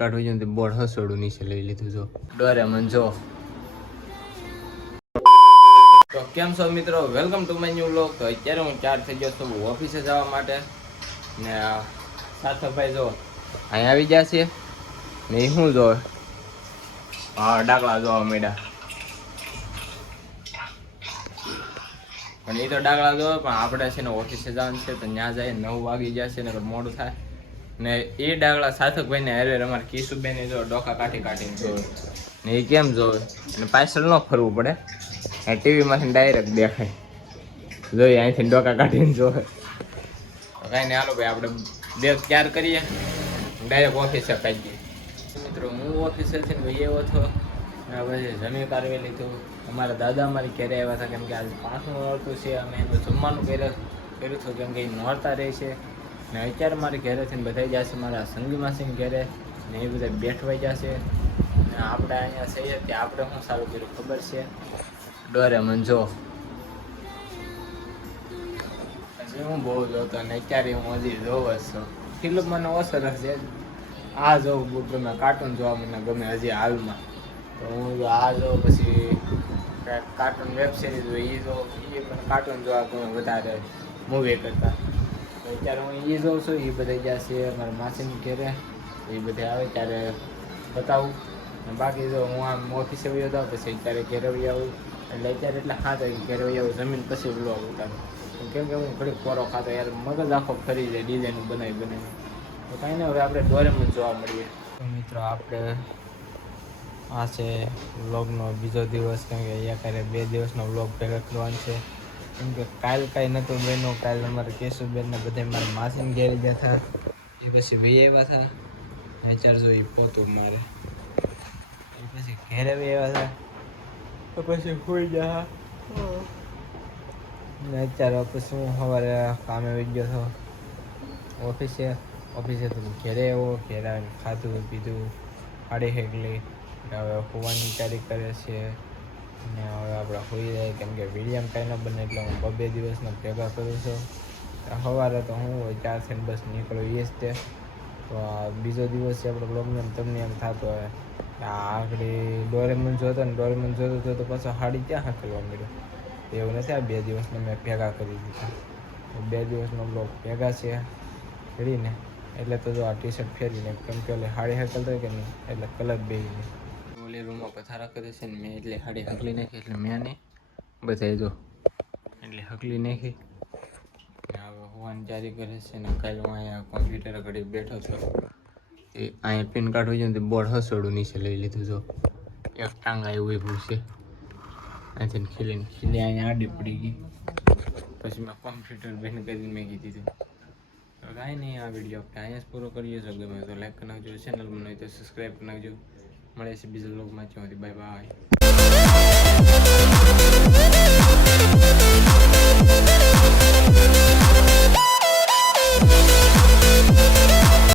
કાઢવું જોઈએ તો બોર્ડ હસોડું નીચે લઈ લીધું. જો ડોરેમોન જો. તો કેમ છો મિત્રો, welcome to my new vlog. તો અત્યારે હું તૈયાર થઈ ગયો છું ઓફિસે જવા માટે ને સાથભાઈ જો અહીં આવી ગયા છે ને એ શું જો ડાકલા જોવા મળ્યા. પણ એ તો ડાકલા જોવે, પણ આપણે છે ને ઓફિસે જવાનું છે તો ત્યાં જાય 9 વાગી ગયા છે ને મોડું થાય ને એ ડાકલા સાથકભાઈ ને હારે અમારે કિશુબેન જો ડોકા કાઢીને જોવે ને એ કેમ જોવે અને પાછળ ન ફરવું પડે, ટીવી માંથી ડાયરેક્ટ દેખાય. જોઈએ અહીંથી ડોકા કાઢીને જોવે. કાંઈ નહીં, હાલો ભાઈ આપણે બેગ તૈયાર કરીએ, ડાયરેક્ટ ઓફિસે કાઢીએ. મિત્રો હું ઓફિસેથી ભાઈ એવો હતો ને પછી જમી કાઢવી લીધું. અમારા દાદા અમારી ઘરે આવ્યા હતા કેમ કે આજે 5મું નોરતું છે. અમે એનું જમવાનું કર્યું હતું કેમ કે એ નોરતા રહે છે ને અત્યારે મારી ઘરેથી બધા જશે મારા સંગી માસીને ઘરે ને એ બધા બેઠવાઈ જશે ને આપણે અહીંયા છીએ કે આપણે શું સારું કર્યું ખબર છે, ડોરેમોન જો. હું બહુ જોતો અને અત્યારે હું હજી જોઉં જ છું. ફિલ્મ મને ઓછો છે, આ જોઉં બહુ ગમે, કાર્ટૂન જોવા મને ગમે હજી હાલમાં. તો હું આ જોઉં, પછી કાર્ટૂન વેબ સિરીઝ હોય એ જોઉં, એ પણ કાર્ટૂન જોવા ગમે વધારે મૂવી કરતાં. તો અત્યારે હું એ જોઉં છું. એ બધા જ્યાં છે મારા માસીની ઘરે, એ બધા આવે ત્યારે બતાવું. અને બાકી જો હું આમ ઓફિસે વયો જાઉં પછી અત્યારે ઘરે વહી આવું, એટલે અત્યારે એટલે ખાતો ઘરે વહી આવું જમીન પછી વ્લોગ ઉતારું. કેમ કે હું ઘડીક પોરો ખાતો યાર મગજ આખો ફરી જાય ડિઝાઇન બનાવી. તો કાંઈ નહીં, હવે આપણે ડોરેમોન જોવા મળીએ. તો મિત્રો આપણે આ છે વ્લોગનો બીજો દિવસ, કેમ કે અહીંયા કાલે 2 દિવસનો વ્લોગ ભેગા કરવાનો છે. કેમ કે કાલ કાંઈ નહોતું બન્યું. કાલે અમારે કેશુબેનને બધા મારા માસીને ઘેરી ગયા હતા, એ પછી વી આવ્યા હતા અત્યારે જો એ પોતું મારે, એ પછી ઘેરે વી આવ્યા હતા તો પછી હોઈ ગયા ને અત્યારે પછી હું સવારે કામે આવી ગયો હતો ઓફિસેથી ઘેરે આવ્યો. ઘેરે આવીને ખાધું પીધું, સાડી હેકલી, હવે હોવાની તૈયારી કરે છે ને હવે આપણે હોઈ જાય કેમ કે વિડીયો કાંઈ ન બને એટલે હું 2 દિવસના ભેગા કરું છું. સવારે તો હું હોય 4 થી બસ નીકળું એ જ તે. તો આ બીજો દિવસ છે આપણો બ્લોગનો. તમને એમ થતો હોય કે આગળ ડોરેમોન જોતો ને ડોરેમોન જોતો પાછો હાડી ક્યાં હાંકલવા મળ્યો. એવું નથી, આ 2 દિવસને મેં ભેગા કરી દીધા. 2 દિવસનો બ્લોગ ભેગા છે કરીને એટલે તો જો આ ટી શર્ટ ફેરીને કેમ કે ઓલી હાડી હકલતો હોય કે નહીં એટલે કલર બેહીને ઓલી રૂમમાં પથારા કરે છે ને મેં એટલે હાડી હકલી નાખી, એટલે મેં નહીં બધા જો એટલે હકલી નાખી ને હવે હોવાની તૈયારી કરે છે. ને કાલે હું અહીંયા કોમ્પ્યુટર ઘડી બેઠો હતો, એ અહીંયા પેન કાર્ડ હોય છે ને તે બોર્ડ હસોડું નીચે લઈ લીધું. જો એક ટાંગા એવું એવું છે, અહીંથી ખીલી અહીંયા આડી પડી ગઈ. પછી મેં કોમ્પ્યુટર બંધ કરીને મેં કીધું તો કાંઈ નહીં, આ વિડીયો આપણે અહીંયા જ પૂરો કરીએ. જો ગમે તો લાઈક કરી નાખજો, ચેનલ બનાવી તો સબસ્ક્રાઈબ કરી નાખજો. મળે છે બીજા લોગમાં. Bye bye.